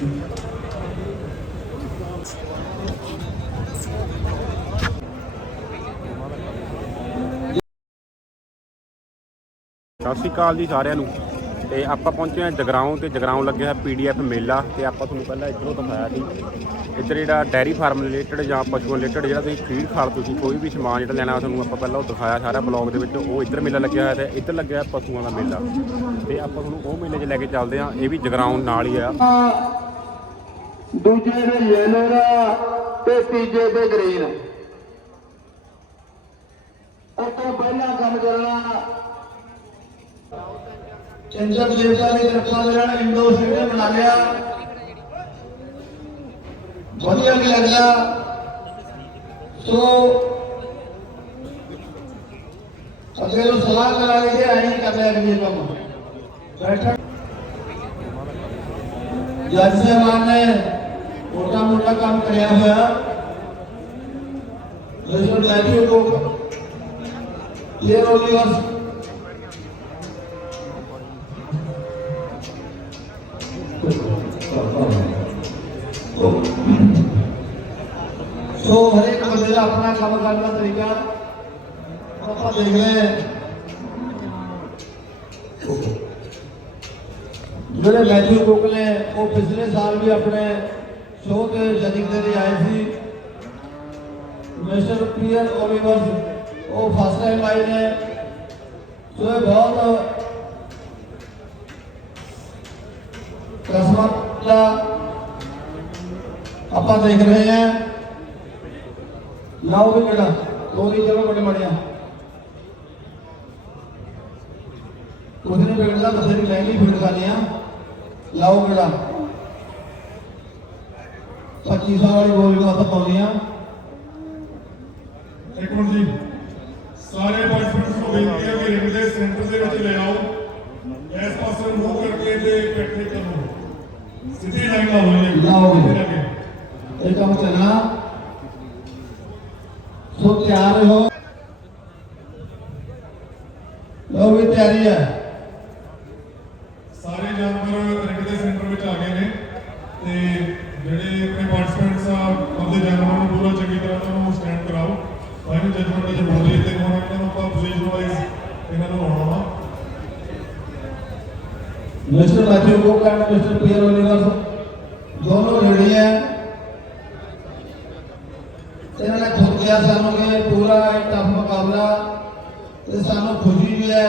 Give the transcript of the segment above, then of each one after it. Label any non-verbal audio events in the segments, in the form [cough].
ਸਤਿ ਸ਼੍ਰੀ ਅਕਾਲ ਜੀ ਸਾਰਿਆਂ ਨੂੰ। ਤੇ ਆਪਾਂ ਪਹੁੰਚੇ ਹਾਂ ਜਗਰਾਉਂ ਤੇ ਜਗਰਾਉਂ ਲੱਗਿਆ ਪੀਡੀਐਫ ਮੇਲਾ ਤੇ ਆਪਾਂ ਤੁਹਾਨੂੰ ਪਹਿਲਾਂ ਇੱਧਰੋਂ ਦਿਖਾਇਆ ਸੀ ਇੱਧਰ ਜਿਹੜਾ ਡੈਰੀ ਫਾਰਮ ਰਿਲੇਟਡ ਜਾਂ ਪਸ਼ੂਆਂ ਰਿਲੇਟਡ ਜਿਹੜਾ ਤੁਸੀਂ ਫੀਡ ਖਾਲ ਤੁਸੀਂ, ਕੋਈ ਵੀ ਸਮਾਨ ਜਿਹੜਾ ਲੈਣਾ ਤੁਹਾਨੂੰ ਆਪਾਂ ਪਹਿਲਾਂ ਉਹ ਦਿਖਾਇਆ ਸਾਰਾ ਬਲੌਗ ਦੇ ਵਿੱਚ। ਉਹ ਇੱਧਰ ਮੇਲਾ ਲੱਗਿਆ ਹੋਇਆ ਤੇ ਇੱਧਰ ਲੱਗਿਆ ਪਸ਼ੂਆਂ ਦਾ ਮੇਲਾ। ਤੇ ਆਪਾਂ ਤੁਹਾਨੂੰ ਉਹ ਮੇਲੇ 'ਚ ਲੈ ਕੇ ਚੱਲਦੇ ਹਾਂ। ਇਹ ਵੀ ਜਗਰਾਉਂ ਨਾਲ ਹੀ ਆ। ਦੂਜੇ ਦੇ ਯੈਲੋ ਦਾ ਤੇ ਤੀਜੇ ਦੇ ਗ੍ਰੀਨ ਉਹ ਤੋਂ ਪਹਿਲਾਂ ਕੰਮ ਕਰਨਾ ਚੰਦਰ ਦੇਵਤਾ ਦੀ ਕਿਰਪਾ ਦੇ ਨਾਲ ਇੰਡੋ ਸਟੇਡੀਅਮ ਬਣਾ ਲਿਆ। ਵਧੀਆ ਵੀ ਲੱਗਦਾ ਸੋ ਅੱਗੇ ਨੂੰ ਸਲਾਹ ਕਰਾ ਲਈ ਐਂ ਹੀ ਕਰ ਲਿਆ ਵੀ ਕੰਮ। ਬੈਠਾ ਜੱਜ ਸਾਹਿਬਾਨ ਨੇ मोटा मोटा काम કર્યા હોય सो हर एक का अपना काम करने का तरीका। पापा देख रहे हैं। जोड़े मैथ्यू गोकल ने वो पिछले साल भी अपने ਸ਼ੋਅ ਤੇ ਜਨਿਕ ਦੇ ਲਈ ਆਏ ਸੀ। ਮਿਸਟਰ ਪੀਅਰ ਓਲੀਵਰਸ ਉਹ ਫਸਟ ਟਾਈਮ ਆਏ ਨੇ। ਸੋ ਇਹ ਬਹੁਤ ਕਿਸਮਤ ਆਪਾਂ ਦੇਖ ਰਹੇ ਹਾਂ। ਲਾਓ ਵੀ ਬੇਟਾ ਲੋਰੀ ਚਲੋ ਬੜੇ ਮੜਿਆ ਉਹਦੇ ਨੇ ਬੇਟਾ ਬਸਰੀ ਮਹਿੰਗੀ ਫੀਡ ਖਾਣੇ ਆ ਲਾਓ ਬੇਟਾ 2500 ਵਾਲੀ ਬੋਲ ਨੂੰ ਆਪਾਂ ਪਾਉਂਦੇ ਆ ਇੱਕ ਮਿੰਟ ਜੀ ਸਾਰੇ ਪਾਰਟਿਸਪੈਂਟਸ ਨੂੰ ਬੇਨਤੀ ਹੈ ਕਿ ਰਿੰਗ ਦੇ ਸੈਂਟਰ ਦੇ ਵਿੱਚ ਲੈ ਆਓ ਇਸ ਪਾਸੇ ਨੂੰ ਮੂਵ ਕਰਕੇ ਤੇ ਇਕੱਠੇ ਕਰੋ ਸਿੱਧੀ ਲਾਈਨ ਲਾਓ ਜੀ ਲਾਓ ਜੀ। ਸਿੱਧੀ ਲੱਗੇ। ਇਹ ਕੰਮ ਚੱਲਣਾ ਸੋ ਤਿਆਰ ਰਹੋ ਲੋ ਵੀ ਤਿਆਰੀ ਹੈ ਇਹਨਾਂ ਨੇ ਖੁਦ ਕਿਹਾ ਸਾਨੂੰ ਕਿ ਪੂਰਾ ਇੱਕ ਟਫ ਮੁਕਾਬਲਾ ਤੇ ਸਾਨੂੰ ਖੁਸ਼ੀ ਵੀ ਹੈ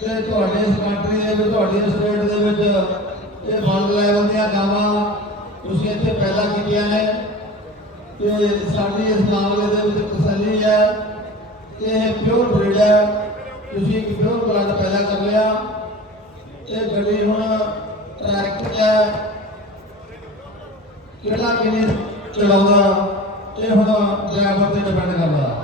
ਕਿ ਤੁਹਾਡੇ ਇਸ ਕੰਟਰੀ ਦੇ ਵਿੱਚ, ਤੁਹਾਡੀ ਸਟੇਟ ਦੇ ਵਿੱਚ ਇਹ ਵਰਲਡ ਲੈਵਲ ਦੀਆਂ ਗਾਵਾਂ ਤੁਸੀਂ ਇੱਥੇ ਪੈਦਾ ਕੀਤੀਆਂ ਨੇ ਤੇ ਸਾਡੀ ਇਸ ਮਾਮਲੇ ਦੇ ਵਿੱਚ ਤਸੱਲੀ ਹੈ ਕਿ ਇਹ ਪਿਓਰ ਬਰੀਡ ਹੈ। ਤੁਸੀਂ ਇੱਕ ਪਿਓਰ ਬਲੱਡ ਪੈਦਾ ਕਰ ਲਿਆ। ਇਹ ਗੱਡੀ ਹੁਣ ਟਰੈਕਟਰ ਹੈ। ਕਿਹੜਾ ਕਿਵੇਂ ਚਲਾਉਂਦਾ? ਇਹ ਹੁਣ ਡਰਾਈਵਰ ਤੇ ਡਿਪੈਂਡ ਕਰਦਾ।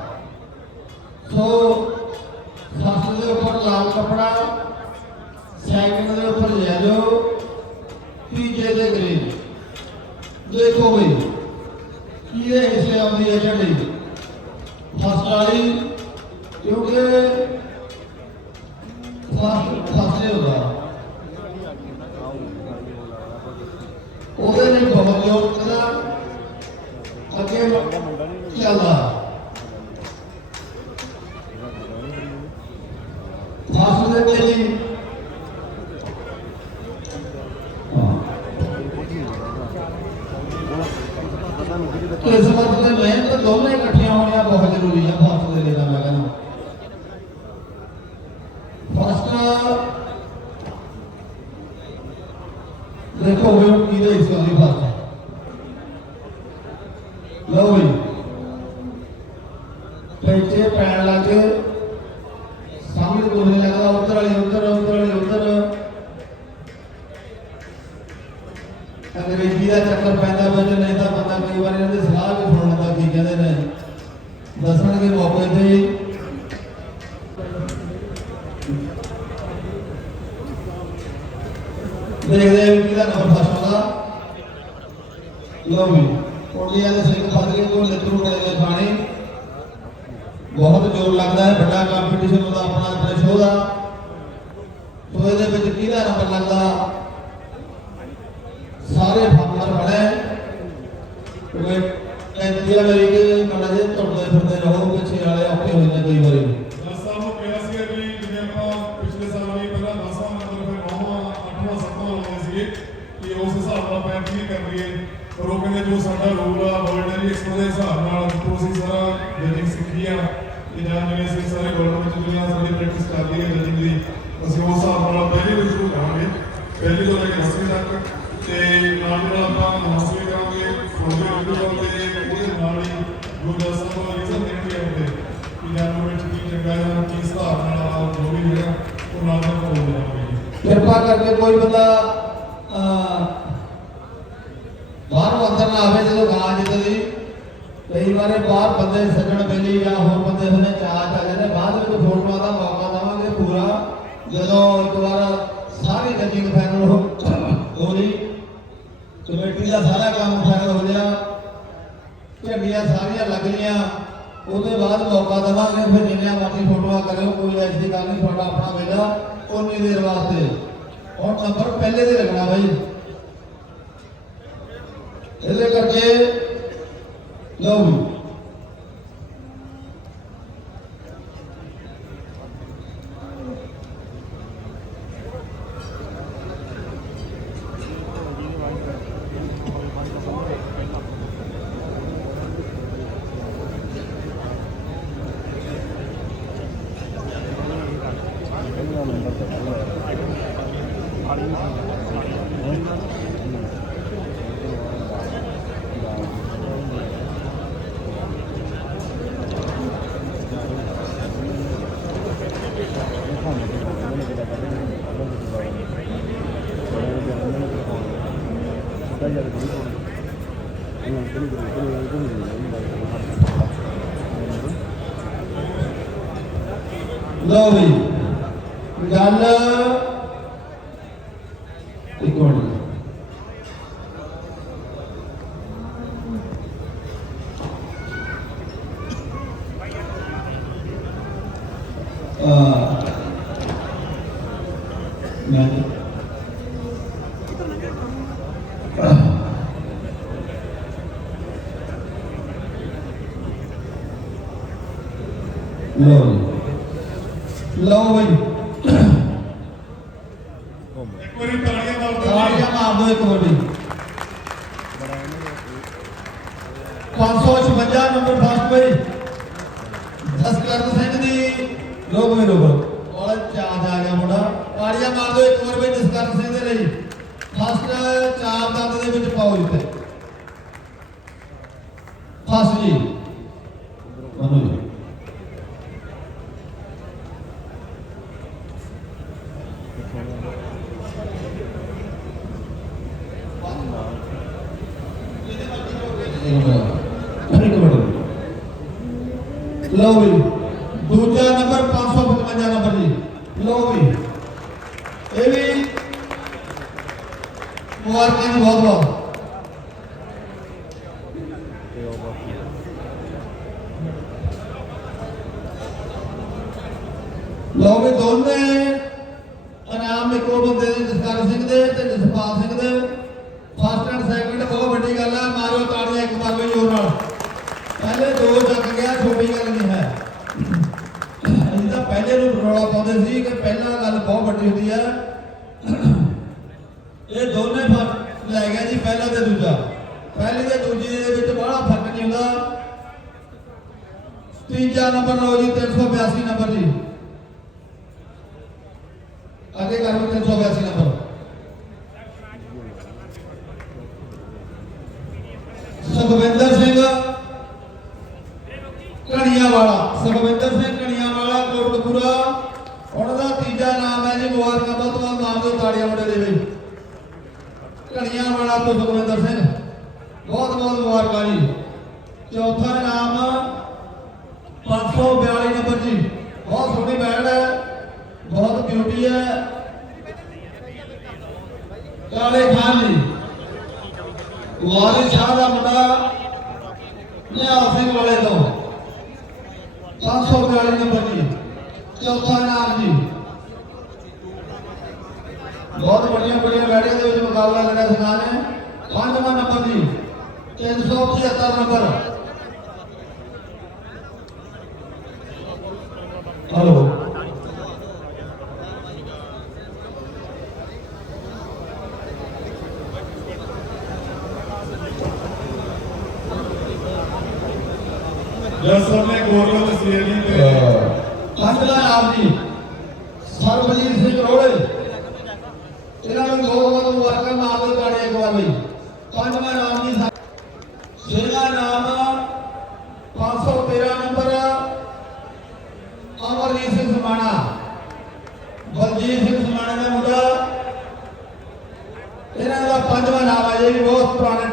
sei ਅੰਗਰੇਜ਼ੀ ਦਾ ਚੱਕਰ ਪੈਂਦਾ ਵਿੱਚ ਨਹੀਂ ਤਾਂ ਬੰਦਾ ਕਈ ਵਾਰ ਇਹਨਾਂ ਦੀ ਸਲਾਹ ਵੀ ਸੁਣ ਲੈਂਦਾ ਕੀ ਕਹਿੰਦੇ ਨੇ। ਦੱਸਣਗੇ ਮੌਕੇ ਤੇ। ਦੇਖਦੇ ਹਾਂ ਕਿਹਦਾ ਨੰਬਰ ਫਸਟ ਆਉਂਦਾ। ਲਓ ਵੀ ਕੋਟਲੀਆਂ ਦੇ ਸਿੰਘ ਫਸ ਕੋਲ ਨਿੱਤਰੂ ਬੜੇ ਦੇ ਖਾਣੇ। ਬਹੁਤ ਜ਼ੋਰ ਲੱਗਦਾ ਹੈ, ਵੱਡਾ ਕੰਪੀਟੀਸ਼ਨ ਹੁੰਦਾ ਆਪਣਾ ਆਪਣੇ ਸ਼ੋਅ ਦਾ। ਸੋ ਇਹਦੇ ਵਿੱਚ ਕਿਹਦਾ ਨੰਬਰ ਲੱਗਦਾ ਸਾਰੇ ਸਾਰੇ ਫਾਰਮਰ ਖੜੇ ਕਿਉਂਕਿ ਕਹਿੰਦੀ ਆ ਮੇਰੀ ਕਿ ਮਾੜਾ ਜਿਹਾ ਤੁਰਦੇ ਫਿਰਦੇ ਰਹੋ, ਪਿੱਛੇ ਵਾਲੇ ਔਖੇ ਹੋ ਜਾਂਦੇ ਕਈ ਵਾਰੀ। ਦਸ ਸਾਲ ਨੂੰ ਕਿਹਾ ਸੀਗਾ ਵੀ ਜਿਵੇਂ ਆਪਾਂ ਪਿਛਲੇ ਸਾਲ ਵੀ ਪਹਿਲਾਂ 10ਵਾਂ ਨੰਬਰ ਫਿਰ 9ਵਾਂ 8ਵਾਂ 7ਵਾਂ ਲਾਉਂਦੇ ਸੀਗੇ ਕਿ ਉਸ ਹਿਸਾਬ ਨਾਲ ਆਪਾਂ ਕੀ ਕਰ ਲਈਏ ਪਰ ਉਹ ਕਹਿੰਦੇ ਜੋ ਸਾਡਾ ਰੂਲ ਆ ਵਰਲਡਰੀ ਐਕਸਪੋ ਦੇ ਹਿਸਾਬ ਨਾਲ ਜੋ ਅਸੀਂ ਸਾਰਾ ਜਜਿੰਗ ਸਿੱਖੀ ਆ। ਕਿ ਜਾਂ ਜਿਵੇਂ ਅਸੀਂ ਸਾਰੇ ਗਵਰਨਮੈਂਟ ਵਿੱਚ ਦੁਨੀਆ ਸਾਡੀ ਪ੍ਰੈਕਟਿਸ ਕਰ ਲਈ ਹੈ ਜਜਿੰਗ ਦੀ, ਅਸੀਂ ਉਸ ਹਿਸਾਬ ਨਾਲ ਪਹਿਲੀ ਨੂੰ ਸ਼ੁਰੂ ਕਰਾਂਗੇ। ਪਹਿਲੀ ਤੋਂ ਲੈ ਕੇ 10ਵੀਂ ਤੱਕ। ਤੇ ਨਾਲ ਦੀ ਨਾਲ ਆਪਾਂ ਕਿਰਪਾ ਕਰਕੇ ਕੋਈ ਬੰਦਾ ਬਾਹਰੋਂ ਅੰਦਰ ਨਾ ਆਵੇ ਜਦੋਂ ਗਾਂ ਜਿੱਤਦੀ। ਕਈ ਵਾਰੇ ਬਾਹਰ ਬੰਦੇ ਸੱਜਣ ਬੇਲੀ ਜਾਂ ਹੋਰ ਬੰਦੇ ਹੁੰਦੇ ਚਾਹ ਆ ਜਾਂਦੇ। ਬਾਅਦ ਵਿੱਚ ਫੋਟੋਆਂ ਦਾ ਮੌਕਾ ਦੇਵਾਂਗੇ ਪੂਰਾ। ਜਦੋਂ ਇੱਕ ਵਾਰ ਸਾਰੀ ਜੱਜਿੰਗ ਫਾਈਨਲ ਹੋ ਹੋ ਕਮੇਟੀ ਦਾ ਸਾਰਾ ਕੰਮ ਫਾਈਨਲ ਹੋ ਗਿਆ। ਝੰਡੀਆਂ ਸਾਰੀਆਂ ਲੱਗ ਗਈਆਂ। ਉਹਦੇ ਬਾਅਦ ਮੌਕਾ ਦੇਵਾਂਗੇ, ਫਿਰ ਜਿੰਨੀਆਂ ਮਰਜ਼ੀ ਫੋਟੋਆਂ ਕਰਿਓ, ਕੋਈ ਐਸੀ ਗੱਲ ਨਹੀਂ, ਤੁਹਾਡਾ ਆਪਣਾ ਵੇਲਾ। ਉਨੀ ਦੇਰ ਵਾਸਤੇ। ਔਰ ਨੰਬਰ ਪਹਿਲੇ ਦੇ ਲੱਗਣਾ ਬਾਈ। ਇਹਦੇ ਕਰਕੇ ਲਓ ਲਓ ਵੀ ਗੱਲ ਇੱਕ ਮਿੰਟ ਅਹ ਮੈਂ ਦੀ ਲੋਕ ਵੀ ਲੋਕ ਔਰ ਚਾਰ ਆ ਗਿਆ ਮੁੰਡਾ। ਤਾੜੀਆਂ ਮਾਰ ਦਿਓ, ਇੱਕ ਵਾਰ ਬਈ ਜਸਕਰਨ ਸਿੰਘ ਦੇ ਲਈ। ਫਸਟ ਚਾਰ ਦੰਦ ਦੇ ਵਿੱਚ ਪਾਓ ਜਿੱਤੇ Bu Muharrem Vadva. ਪਹਿਲਾ ਤੇ ਦੂਜਾ। ਪਹਿਲੀ ਤੇ ਦੂਜੀ ਦੇ ਵਿੱਚ ਬੜਾ ਫ਼ਰਕ ਨਹੀਂ ਹੁੰਦਾ। ਤੀਜਾ ਨੰਬਰ ਲਓ ਜੀ 382 ਨੰਬਰ ਜੀ ਅੱਗੇ ਕਰੋ 382 ਨੰਬਰ ਸੁਖਵਿੰਦਰ ਸਿੰਘ ਕਣੀਆਂ ਵਾਲਾ ਸੁਖਵਿੰਦਰ ਸਿੰਘ ਕਣੀਆਂ ਵਾਲਾ ਕੋਟਕਪੂਰਾ ਉਹਨਾਂ ਦਾ ਤੀਜਾ ਨਾਮ ਹੈ ਜੀ ਮੁਬਾਰਕਾਂ ਬਹੁਤ ਬਹੁਤ ਨਾਮ ਦੇ ਤਾੜੀਆਂ ਮੁੰਡੇ ਦੇ ਵਿੱਚ ਕਣੀਆਂ ਵਾਲਾ ਤੋਂ ਸੁਖਵਿੰਦਰ ਸਿੰਘ ਬਹੁਤ ਬਹੁਤ ਮੁਬਾਰਕਾਂ ਜੀ ਚੌਥਾ ਨਾਮ 542 ਨੰਬਰ ਜੀ। ਬਹੁਤ ਸੋਹਣੀ ਬੈਂਡ ਹੈ। ਬਹੁਤ ਬਿਊਟੀ ਹੈ। ਕਾਲੇ ਖਾਨ ਜੀ। ਵਾਰਿਸ ਸ਼ਾਹ ਦਾ ਮੁੰਡਾ ਨਿਹਾਲ ਸਿੰਘ ਵਾਲੇ ਤੋਂ। 542 ਨੰਬਰ ਜੀ। ਚੌਥਾ ਨਾਮ ਜੀ। ਬਹੁਤ ਵੱਡੀਆਂ ਵੱਡੀਆਂ ਬੈਠੀਆਂ ਦੇ ਵਿੱਚ ਮੁਕਾਬਲਾ ਲੜਿਆ ਸਿੰਘਾਂ ਨੇ ਪੰਜਵਾਂ ਨੰਬਰ ਜੀ। 375 ਨੰਬਰ। 바로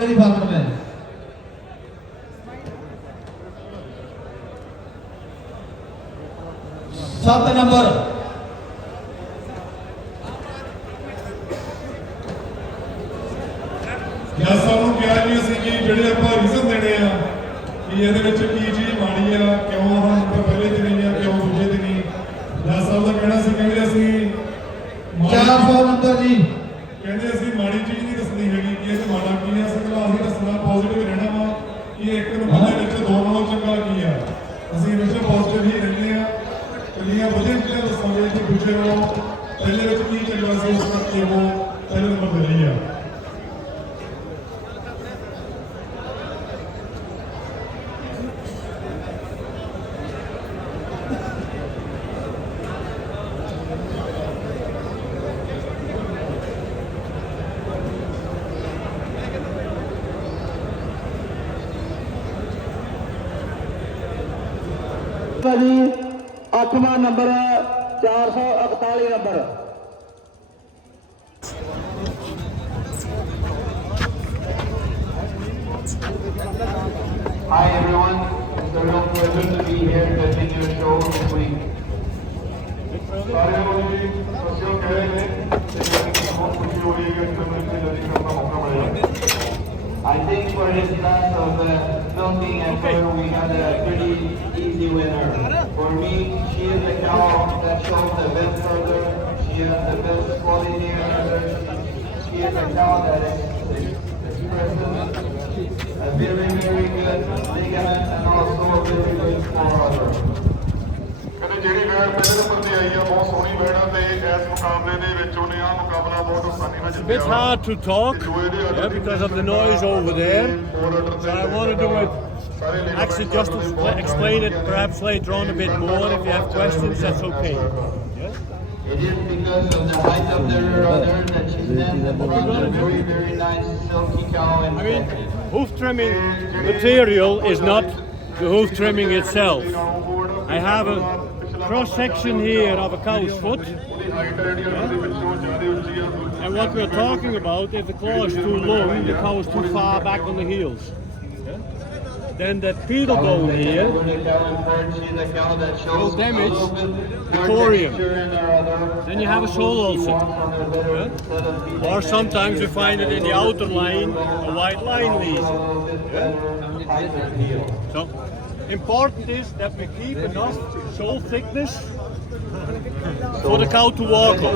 ਬਹੁਤ ਫਾਰਮ ਨੇ ਸੱਤ ਨੰਬਰ ਜਸ ਸਾਹਿਬ ਨੂੰ ਕਿਹਾ ਜੀ ਅਸੀਂ ਕਿ ਜਿਹੜੇ ਆਪਾਂ ਰੀਜ਼ਨ ਦੇਣੇ ਆ ਕਿ ਇਹਦੇ ਵਿੱਚ ਕੀ ਚੀਜ਼ ਮਾੜੀ ਆ ਕਿਉਂ ਆਹ ਨੰਬਰ ਪਹਿਲੇ ਤੇ ਨਹੀਂ ਆ ਕਿਉਂ ਦੂਜੇ ਤੇ ਨਹੀਂ ਜਸ ਸਾਹਿਬ ਦਾ ਕਹਿਣਾ ਸੀ ਕਹਿੰਦੇ ਅਸੀਂ ਮਾੜੀ- 400 ਨੰਬਰ ਜੀ ਕਹਿੰਦੇ ਅਸੀਂ ਮਾੜੀ ਚੀਜ਼ ਨਹੀਂ ਦੱਸਣੀ ਹੈਗੀ ਕਿ ਇਹ ਤੇ ਮਾੜਾ ਕੀ ਆ ਅਸੀਂ ਤਾਂ ਅਸੀਂ ਦੱਸਣਾ ਪੋਜ਼ਿਟਿਵ ਰਹਿਣਾ ਵਾ ਕਿ ਇਹ ਇੱਕ ਨੰਬਰ ਦੇ ਵਿੱਚ ਦੋ ਨਾਲੋਂ ਚੰਗਾ ਕੀ ਆ ਅਸੀਂ ਹਮੇਸ਼ਾ ਪੋਜ਼ਿਟਿਵ ਹੀ ਰਹਿੰਦੇ ਆ ਕੱਲੀਆਂ ਵਧੀਆ ਚੀਜ਼ਾਂ ਦੱਸਾਂਗੇ ਕਿ ਦੂਜੇ ਨਾਲੋਂ ਪਹਿਲੇ ਵਿੱਚ ਕੀ ਚੰਗਾ ਸੀ ਉਸ ਕਰਕੇ ਉਹ ਪਹਿਲੇ ਨੰਬਰ ਤੇ ਰਹੀ ਆ ਜੀ 8ਵਾਂ number 441 number Hi everyone, it's a real pleasure to be here to continue the show this week. ਸਾਰੇ ਲੋਕ ਜੀ ਸੋਸ਼ਲ ਕਹਿ ਰਹੇ ਨੇ ਤੇ ਮੈਨੂੰ ਬਹੁਤ ਖੁਸ਼ੀ ਹੋ ਰਹੀ ਹੈ ਕਿ ਤੁਹਾਨੂੰ ਇੱਥੇ ਜਲਦੀ ਕਰਨ ਦਾ ਮੌਕਾ ਮਿਲਿਆ I think for this class of the milking effort, we had a pretty easy winner. For me, she is the cow that shows the best further. She has the best quality in her. She is a cow that expresses a very, very good ligament and also a very good forearm. ਕਹਿੰਦੇ ਜਿਹੜੀ ਵੈੜ ਪਹਿਲੇ number ਤੇ ਆਈ ਆ ਬਹੁਤ ਸੋਹਣੀ ਵੈੜ ਆ ਤੇ ਇਸ ਮੁਕਾਬਲੇ ਦੇ ਵਿੱਚ ਉਹਨੇ ਆ ਮੁਕਾਬਲਾ ਬਹੁਤ ਆਸਾਨੀ ਨਾਲ ਜਿੱਤਿਆ bit hard to talk yeah, because of the noise over there. So I want to do it, actually just to expla- explain it perhaps later on a bit more. If you have questions, that's okay. Yeah? It is because of the height of the rudder that she stands in front of a very, very nice silky cow in I mean, hoof trimming material is not the hoof trimming itself. I have a cross section here of a cow's foot. Yeah. And what we're talking about, if the claw is too long, the cow is too far back on the heels. Then that pedal bone here will damage the corium. Then you have a sole also, Yeah. Or sometimes we find it in the outer line, a white line lesion. So important is that we keep enough sole thickness [laughs] for the cow to walk on.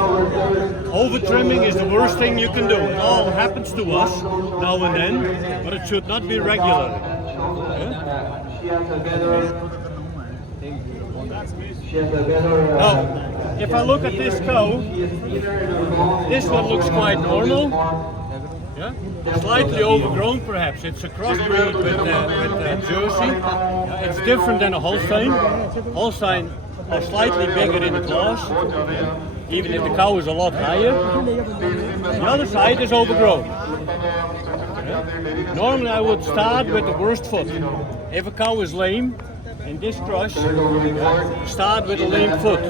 Over trimming is the worst thing you can do. It all happens to us now and then, but it should not be regularly. She has a better. She has a better. uh, Now, if I look at this cow, this one looks quite normal. Yeah? Slightly overgrown, perhaps. It's a crossbreed with, uh, with uh, Jersey. Yeah, It's different than a Holstein. Holstein are slightly bigger in the claws, even if the cow is a lot higher. The other side is overgrown. Yeah? Normally, I would start with the worst foot. If a cow is lame, in this crush, start with a lame foot.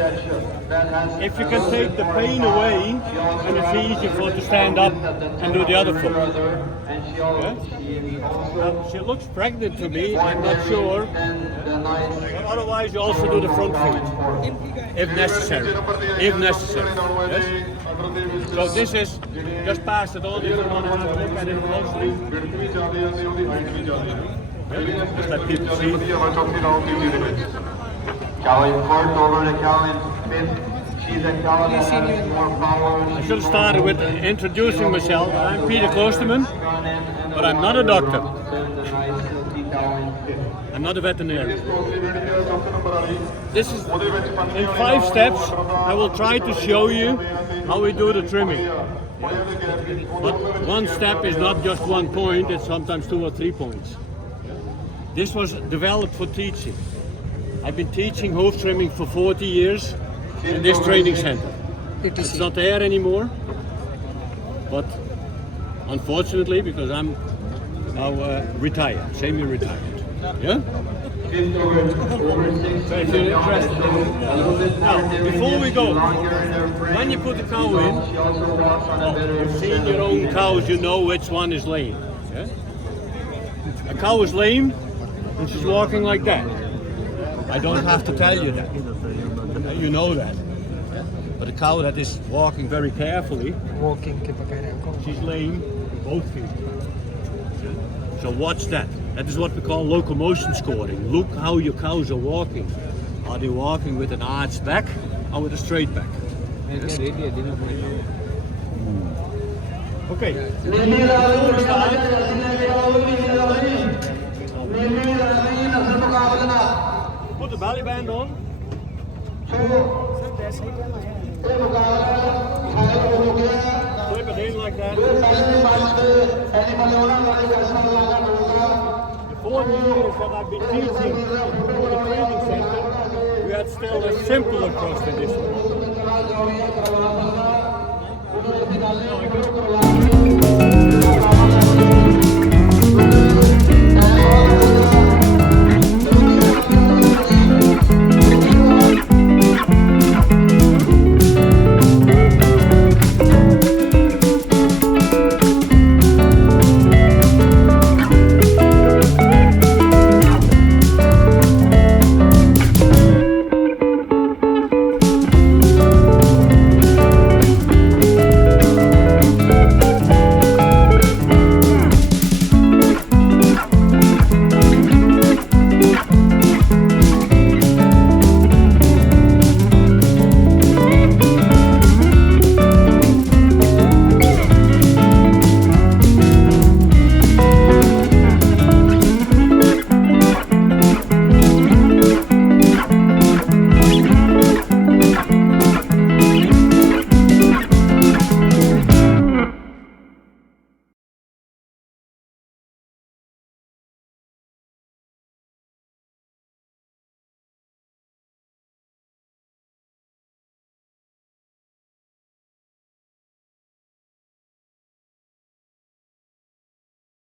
If you can take the pain away, then it's easier for to stand up and do the other foot. And she um, she looks pregnant to me, I'm not sure. And otherwise, you also do the front feet, if necessary. If necessary. Yes? So this is just pass it you want to have a look at it closely. I should have started with introducing myself. I'm Peter Klosterman, but I'm not a doctor. I'm not a veterinarian. This is in five steps. I will try to show you how we do the trimming. But one step is not just one point, it's sometimes two or three points. This was developed for teaching. I've been teaching hoof trimming for 40 years in this training center. It's not there anymore, but unfortunately, because I'm now uh, retired, semi-retired. Yeah? If you're interested, now before we go, when you put the cow in, oh, you've seen your own cows, you know which one is lame. Yeah? A cow is lame and she's walking like that. I don't have to tell you that. You know that. But a cow that is walking very carefully, walking, she's laying both feet. So watch that. That is what we call locomotion scoring. Look how your cows are walking. Are they walking with an arched back or with a straight back? Hmm. Okay put the belly band on flip it in like that Four years that I've been teaching the training center, we had still a simpler cross than this one. No,